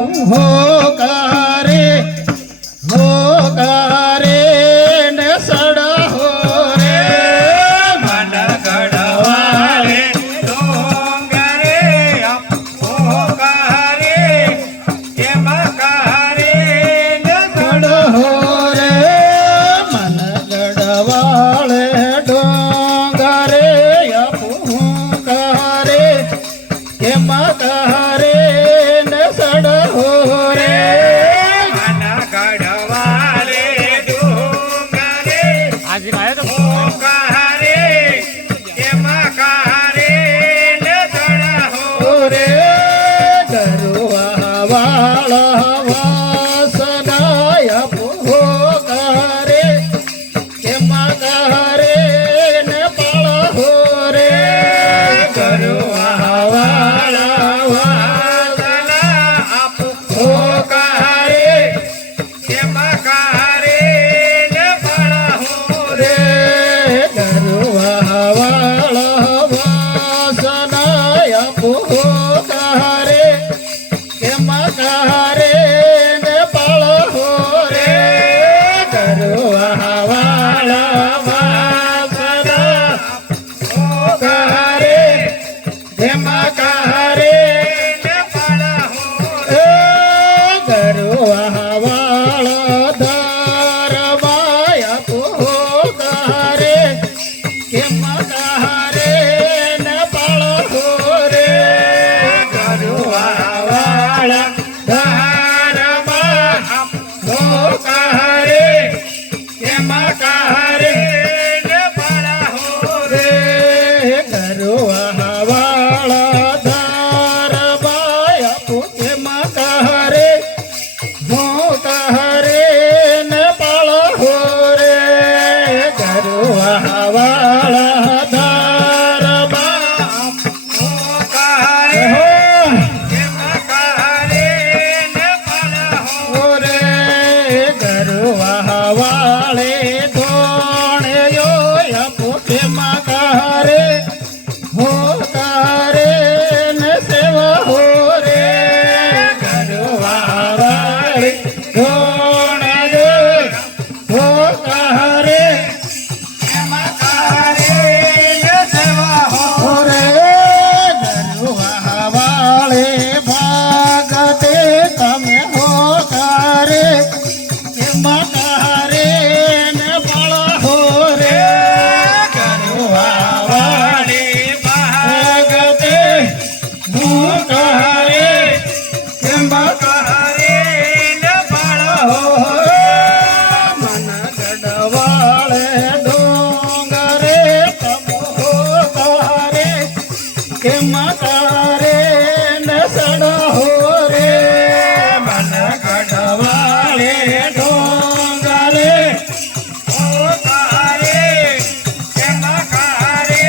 हो कारे ने सड़ा हो रे मन गढ़वाले डोंगरे हो कारे के मकारे न गढ़ हो रे मन गढ़वाले डोंगरे कारे के मकारे न सड़ा हो रे मन गढ़वाले डोंगरे आज आया तो हो कारे के मकारे न सड़ा हो रे गरुआ वाला वासनाय पोकारे के मकारे न पड़ा हो रे गरुआ वाला वासना आप हो कारे के मकारे न पड़ा हो रे गरुआ वाला वासनाय पोकारे के मकारे न पड़ा हो रे गरुआ वाला वासना पोकारे के मकारे न पड़ा हो ए गरुआ वाला धारवाया पोकारे के मकारे न पड़ा हो रे गरुआ वाला धारवा पोकारे के मकारे न पड़ा हो रे गरुआ वाला धारवाया के मकारे मोकारे न पड़ा हो रे गरुआ वाला धारवा कारे हो के मकारे न पड़ा हो रे गरुआ वाले धोणे यो के मकारे हो कारे न सेवा हो रे गरुआ वाले धोणे यो हो कारे के मकारे न सेवा हो हो रे गरुआ वाले भागते तमे हो कारे के मकारे न बड़ा हो रे गरुआ वाले भागते हो कारे के मकारे न पड़ा हो मन गढ़वाले डोंगरे तम हो कारे के मकारे न सड़ा हो रे मन गढ़वाले डोंगरे हो कारे के मकारे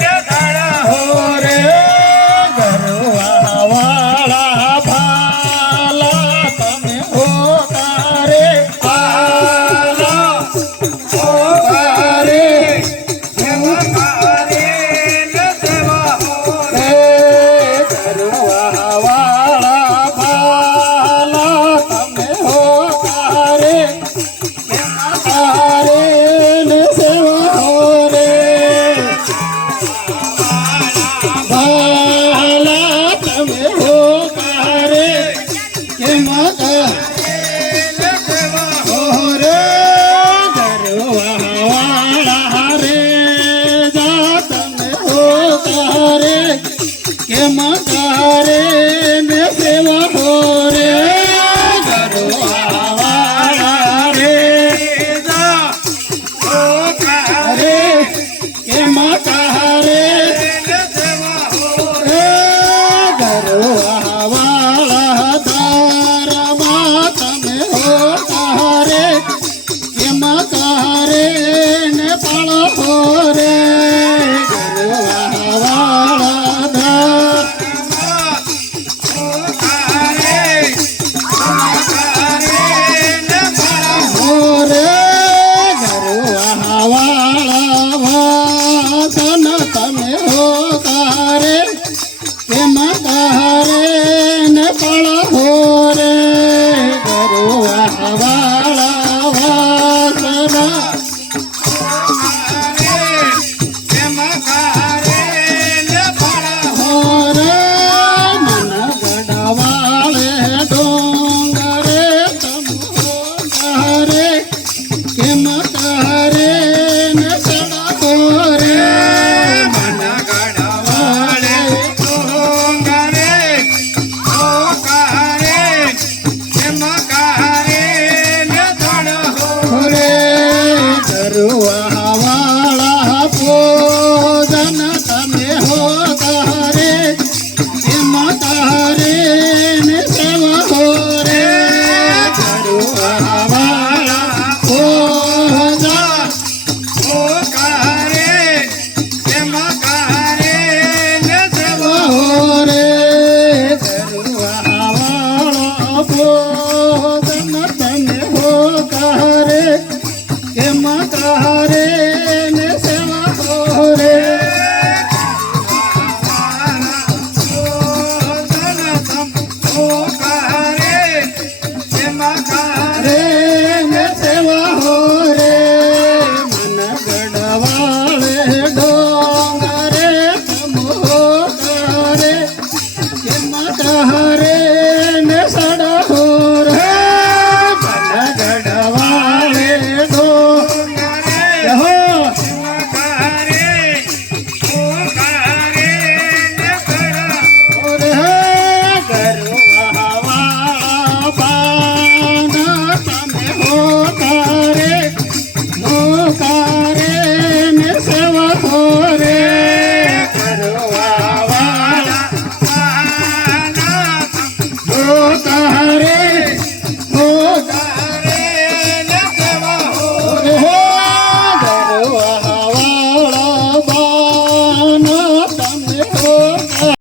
न पड़ा हो रे गरुआ वाला भाला तमे हो कारे आला हो कारे के मकारे न सेवा हो रे गरुआ वाला भाला तमे हो कारे के मकारे न सेवा हो रे भाला तमे हो कारे के मकारे न सेवा हो रे गरुआ वाला रे जात में हो कारे के मकारे में सेवा हो रे गरुआ वाला रे जा हो कारे के मकारे न सेवा हो रे गरुआ वाला धारवा तमे हो कारे के मकारे न पड़ा हो रे गरुआ वाला धार हो कारे मकारे न पड़ा हो रे गरुआ वाला वासन तमे हो कारे के मकारे न पड़ा हो ભોજન તને હો કારે કેમ કારે ને સેવા હો રે રે ને સેવા હો રે મન ગડવાળે ડોંગરે તમ હો કારે કેમ કારે ને સડા હો રે મન ગડવાળે ડોંગરે હો ઓરે ગરવા બાના તમે હો કારે ને સેવા હો રે ગરવા વાળા હો કારે